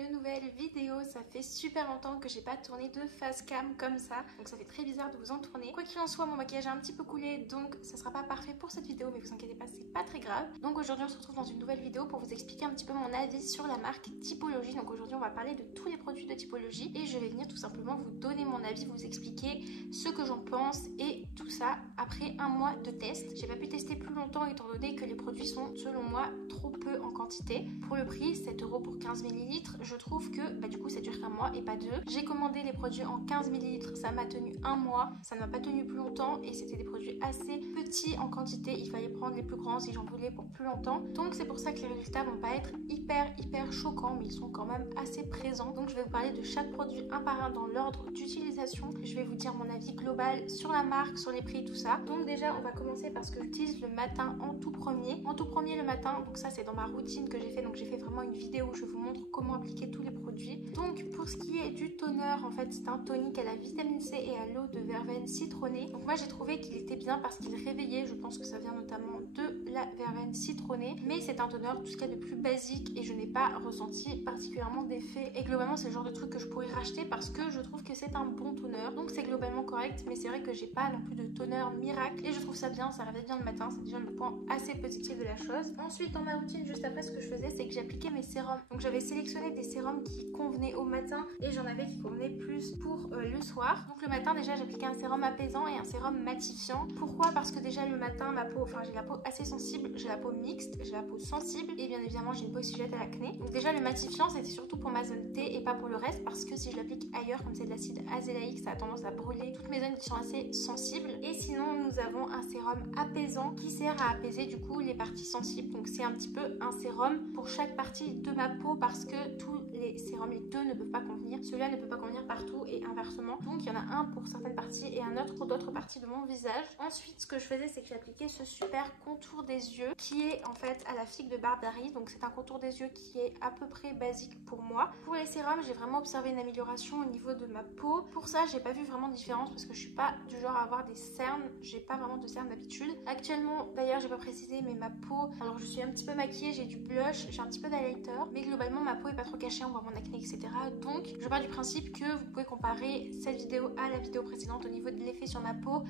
une nouvelle vidéo. Ça fait super longtemps que j'ai pas tourné de face cam comme ça, donc ça fait très bizarre de vous en tourner. Quoi qu'il en soit, mon maquillage a un petit peu coulé, donc ça sera pas parfait pour cette vidéo, mais vous inquiétez pas, c'est pas très grave. Donc aujourd'hui on se retrouve dans une nouvelle vidéo pour vous expliquer un petit peu mon avis sur la marque Typologie. Donc aujourd'hui on va parler de tous les produits de Typologie et je vais venir tout simplement vous donner mon avis, vous expliquer ce que j'en pense et tout ça après un mois de test. J'ai pas pu tester plus longtemps étant donné que les produits sont selon moi trop peu en quantité. Pour le prix, 7 € pour 15 ml, je trouve que du coup ça dure qu'un mois et pas deux. J'ai commandé les produits en 15 ml, ça m'a tenu un mois, ça ne m'a pas tenu plus longtemps et c'était des produits assez petits en quantité. Il fallait prendre les plus grands si j'en voulais pour plus longtemps. Donc c'est pour ça que les résultats vont pas être hyper choquants, mais ils sont quand même assez présents. Donc je vais vous parler de chaque produit un par un dans l'ordre d'utilisation. Je vais vous dire mon avis global sur la marque, sur les prix, tout ça. Donc déjà on va commencer parce que j'utilise le matin en tout premier le matin. Donc ça c'est dans ma routine que j'ai fait. Donc j'ai fait vraiment une vidéo où je vous montre comment appliquer tous les produits. Donc pour ce qui est du toner, en fait c'est un tonique à la vitamine C et à l'eau de verveine citronnée. Donc moi j'ai trouvé qu'il était bien parce qu'il réveillait. Je pense que ça vient notamment de la verveine citronnée, mais c'est un toner tout ce qu'il y a de plus basique et je n'ai pas ressenti particulièrement d'effet. Et globalement c'est le genre de truc que je pourrais racheter parce que je trouve que c'est un bon toner. Donc c'est globalement correct, mais c'est vrai que j'ai pas non plus de toner miracle et je trouve ça bien, ça réveille bien le matin, c'est déjà le point assez positif de la chose. Ensuite dans ma routine juste après, ce que je faisais c'est que j'appliquais mes sérums. Donc j'avais sélectionné des sérums qui convenaient au matin et j'en avais qui convenaient plus pour le soir. Donc le matin déjà j'appliquais un sérum apaisant et un sérum matifiant. Pourquoi? Parce que déjà le matin ma peau, j'ai la peau assez sensible, j'ai la peau mixte, j'ai la peau sensible et bien évidemment j'ai une peau sujette à l'acné. Donc déjà le matifiant c'était surtout pour ma zone T et pas pour le reste, parce que si je l'applique ailleurs comme c'est de l'acide azélaïque ça a tendance à brûler toutes mes zones qui sont assez sensibles. Et sinon nous avons un sérum apaisant qui sert à apaiser du coup les parties sensibles. Donc c'est un petit peu un sérum pour chaque partie de ma peau parce que tous les sérums, les deux ne peuvent pas convenir. Celui-là ne peut pas convenir partout et inversement. Donc il y en a un pour certaines parties et un autre pour d'autres parties de mon visage. Ensuite ce que je faisais c'est que j'appliquais ce super contour des yeux qui est en fait à la figue de Barbarie. Donc c'est un contour des yeux qui est à peu près basique pour moi. Pour les sérums j'ai vraiment observé une amélioration au niveau de ma peau. Pour ça j'ai pas vu vraiment de différence parce que je suis pas du genre à avoir des cernes. J'ai pas vraiment de cernes d'habitude. Actuellement d'ailleurs j'ai pas précisé mais ma peau, alors je suis un petit peu maquillée, j'ai du blush, j'ai un petit peu d'highlighter, mais globalement ma peau est pas trop cachée, on voit mon acné etc. Donc je pars du principe que vous pouvez comparer cette vidéo à la vidéo précédente au niveau de l'effet sur ma peau.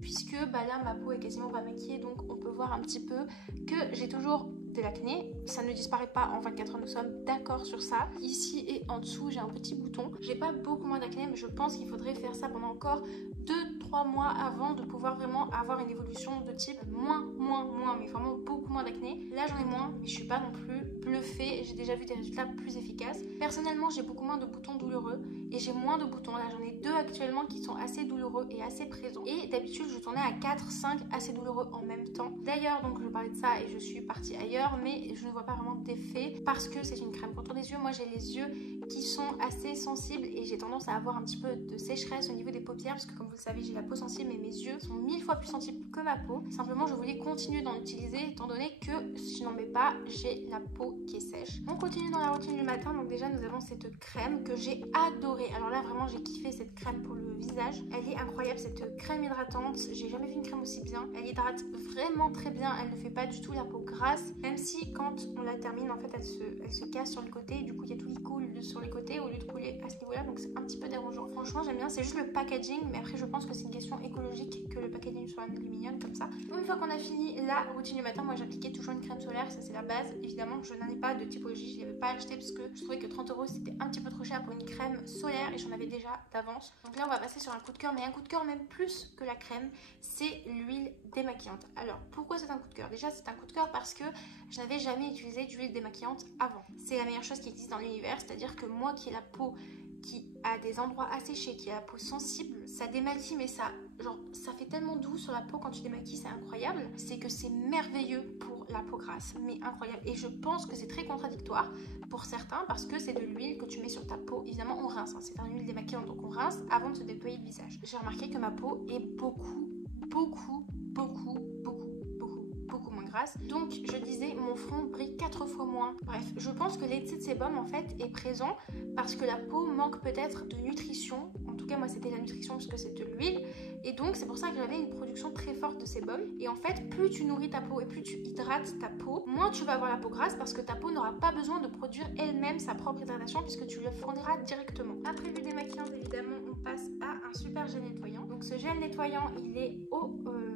Puisque là ma peau est quasiment pas maquillée, donc on peut voir un petit peu que j'ai toujours de l'acné, ça ne disparaît pas en 24 heures, nous sommes d'accord sur ça. Ici et en dessous j'ai un petit bouton, j'ai pas beaucoup moins d'acné mais je pense qu'il faudrait faire ça pendant encore 2-3 mois avant de pouvoir vraiment avoir une évolution de type moins, mais vraiment beaucoup moins d'acné. Là j'en ai moins mais je suis pas non plus bluffée, j'ai déjà vu des résultats plus efficaces. Personnellement j'ai beaucoup moins de boutons douloureux et j'ai moins de boutons, là j'en ai 2 actuellement qui sont assez douloureux et assez présents et d'habitude je tournais à 4-5 assez douloureux en même temps. D'ailleurs donc je parlais de ça et je suis partie ailleurs mais je ne vois pas vraiment d'effet parce que c'est une crème contour des yeux. Moi j'ai les yeux qui sont assez sensibles et j'ai tendance à avoir un petit peu de sécheresse au niveau des paupières parce que comme vous le savez j'ai la peau sensible mais mes yeux sont 1000 fois plus sensibles que ma peau. Simplement je voulais continuer d'en utiliser étant donné que si je n'en mets pas j'ai la peau qui est sèche. On continue dans la routine du matin. Donc déjà nous avons cette crème que j'ai adorée. Alors là vraiment j'ai kiffé cette crème pour le visage. Elle est incroyable cette crème hydratante. J'ai jamais vu une crème aussi bien. Elle hydrate vraiment très bien. Elle ne fait pas du tout la peau grasse. Même si quand on la termine en fait elle se casse sur le côté. Du coup il y a tout qui coule sur les côtés au lieu de couler à ce niveau là. Donc c'est un petit peu dérangeant. Franchement j'aime bien. C'est juste le packaging. Mais après je pense que c'est une question écologique que le packaging soit en aluminium comme ça. Une fois qu'on a fini la routine du matin, moi j'appliquais toujours une crème solaire. Ça c'est la base. Évidemment je n'en ai pas de Typologie. Je ne l'avais pas acheté parce que je trouvais que 30 € c'était un petit peu trop cher pour une crème solaire et j'en avais déjà d'avance. Donc là on va passer sur un coup de cœur, mais un coup de cœur même plus que la crème, c'est l'huile démaquillante. Alors pourquoi c'est un coup de cœur? Déjà c'est un coup de cœur parce que je n'avais jamais utilisé d'huile démaquillante avant. C'est la meilleure chose qui existe dans l'univers, c'est-à-dire que moi qui ai la peau qui a des endroits asséchés, qui a la peau sensible, ça démaquille mais ça fait tellement doux sur la peau quand tu démaquilles, c'est incroyable. C'est que c'est merveilleux pour la peau grasse, mais incroyable. Et je pense que c'est très contradictoire pour certains parce que c'est de l'huile que tu mets sur ta peau. Évidemment on rince, c'est une huile démaquillante donc on rince avant de se déployer le visage. J'ai remarqué que ma peau est beaucoup moins grasse. Donc je disais mon front brille 4 fois moins. Bref, je pense que l'excès de sébum en fait est présent parce que la peau manque peut-être de nutrition. en tout cas moi c'était la nutrition parce que c'est de l'huile. Et donc c'est pour ça que j'avais une production très forte de sébum. Et en fait, plus tu nourris ta peau et plus tu hydrates ta peau, moins tu vas avoir la peau grasse parce que ta peau n'aura pas besoin de produire elle-même sa propre hydratation puisque tu le fourniras directement. Après l'huile démaquillante, évidemment, on passe à un super gel nettoyant. Donc ce gel nettoyant, il est au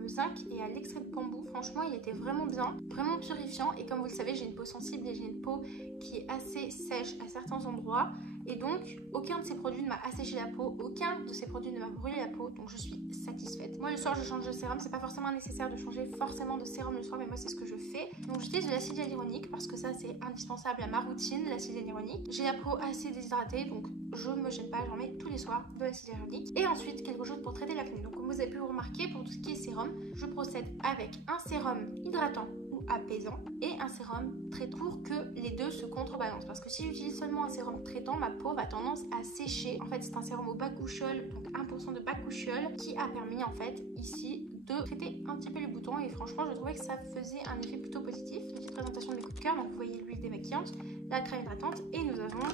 zinc et à l'extrait de bambou. Franchement, il était vraiment bien, vraiment purifiant. Et comme vous le savez, j'ai une peau sensible et j'ai une peau qui est assez sèche à certains endroits. Et donc, aucun de ces produits ne m'a asséché la peau, aucun de ces produits ne m'a brûlé la peau, donc je suis satisfaite. Moi, le soir, je change de sérum, c'est pas forcément nécessaire de changer forcément de sérum le soir, mais moi, c'est ce que je fais. Donc, j'utilise de l'acide hyaluronique parce que ça, c'est indispensable à ma routine, l'acide hyaluronique. J'ai la peau assez déshydratée, donc je me gêne pas, j'en mets tous les soirs de l'acide hyaluronique. Et ensuite, quelque chose pour traiter l'acné. Donc, comme vous avez pu remarquer, pour tout ce qui est sérum, je procède avec un sérum hydratant apaisant et un sérum traitant pour que les deux se contrebalancent, parce que si j'utilise seulement un sérum traitant, ma peau va tendance à sécher. En fait, c'est un sérum au bakuchiol, donc 1% de bakuchiol, qui a permis en fait ici de traiter un petit peu les boutons, et franchement je trouvais que ça faisait un effet plutôt positif. Une petite présentation de mes coups de cœur, donc vous voyez l'huile démaquillante, la crème hydratante, et nous avons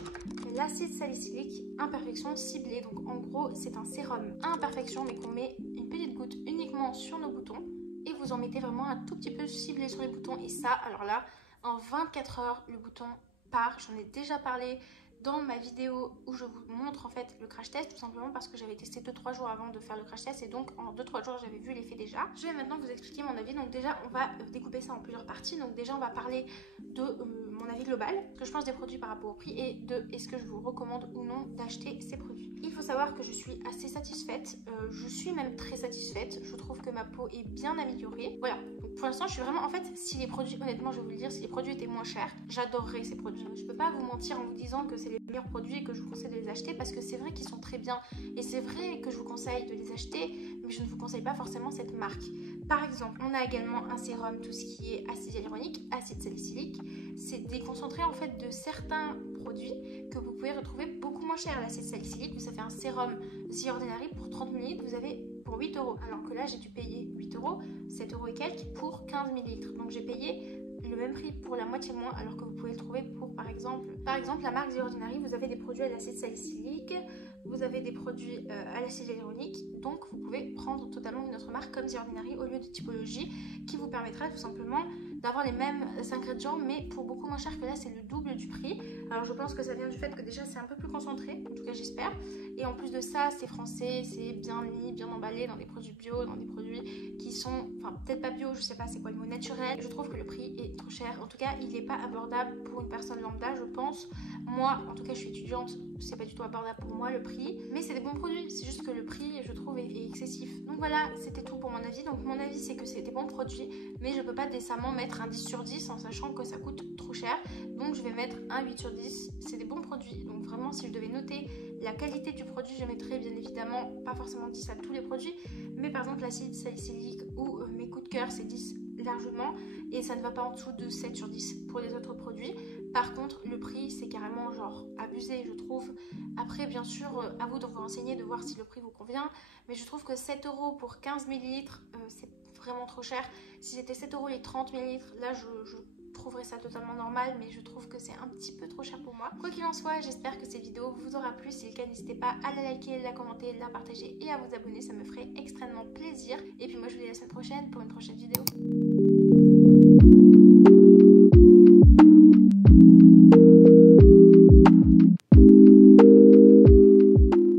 l'acide salicylique imperfection ciblée. Donc en gros c'est un sérum à imperfection mais qu'on met une petite goutte uniquement sur nos boutons et vous en mettez vraiment un tout petit peu ciblé sur les boutons. Et ça, alors là, en 24 heures, le bouton part. J'en ai déjà parlé dans ma vidéo où je vous montre en fait le crash test, tout simplement parce que j'avais testé 2-3 jours avant de faire le crash test et donc en 2-3 jours j'avais vu l'effet déjà. Je vais maintenant vous expliquer mon avis. Donc déjà on va découper ça en plusieurs parties. Donc déjà on va parler de mon avis global, ce que je pense des produits par rapport au prix et de est-ce que je vous recommande ou non d'acheter ces produits. Il faut savoir que je suis assez satisfaite, je suis même très satisfaite, je trouve que ma peau est bien améliorée. Voilà, donc pour l'instant je suis vraiment, en fait si les produits, honnêtement je vais vous le dire, si les produits étaient moins chers, j'adorerais ces produits. Je peux pas vous mentir en vous disant que c'est les meilleurs produits et que je vous conseille de les acheter parce que c'est vrai qu'ils sont très bien et c'est vrai que je vous conseille de les acheter, mais je ne vous conseille pas forcément cette marque. Par exemple, on a également un sérum, tout ce qui est acide hyaluronique, acide salicylique. C'est des concentrés en fait de certains produits que vous pouvez retrouver beaucoup moins cher. L'acide salicylique, ça fait un sérum The Ordinary pour 30 ml, vous avez pour 8 €. Alors que là, j'ai dû payer 8 €, 7 € et quelques pour 15 ml. Donc j'ai payé le même prix pour la moitié moins, alors que vous pouvez le trouver pour par exemple la marque The Ordinary, vous avez des produits à l'acide salicylique, vous avez des produits à l'acide hyaluronique, donc vous pouvez prendre totalement une autre marque comme The Ordinary au lieu de Typologie, qui vous permettra tout simplement d'avoir les mêmes ingrédients mais pour beaucoup moins cher, que là c'est le double du prix. Alors je pense que ça vient du fait que déjà c'est un peu plus concentré, en tout cas j'espère, et en plus de ça c'est français, c'est bien mis, bien emballé dans des produits bio, dans des produits qui sont, enfin peut-être pas bio, je sais pas c'est quoi le mot, naturel. Je trouve que le prix est trop cher, en tout cas il n'est pas abordable pour une personne lambda je pense. Moi en tout cas je suis étudiante, c'est pas du tout abordable pour moi le prix, mais c'est des bons produits, c'est juste que le prix je trouve est excessif. Donc voilà, c'était tout pour mon avis. Donc mon avis c'est que c'est des bons produits, mais je peux pas décemment mettre un 10 sur 10 en sachant que ça coûte trop cher, donc je vais mettre un 8 sur 10. C'est des bons produits, donc vraiment si je devais noter la qualité du produit, je mettrais bien évidemment pas forcément 10 à tous les produits, mais par exemple l'acide salicylique ou mes coups de cœur c'est 10 largement, et ça ne va pas en dessous de 7 sur 10 pour les autres produits. Par contre le prix c'est carrément genre abusé je trouve. Après bien sûr à vous de vous renseigner, de voir si le prix vous convient, mais je trouve que 7 € pour 15 ml c'est vraiment trop cher. Si c'était 7 € les 30 ml, là je trouverais ça totalement normal, mais je trouve que c'est un petit peu trop cher pour moi. Quoi qu'il en soit, j'espère que cette vidéo vous aura plu. Si c'est le cas, n'hésitez pas à la liker, la commenter, la partager et à vous abonner, ça me ferait extrêmement plaisir. Et puis moi je vous dis à la semaine prochaine pour une prochaine vidéo.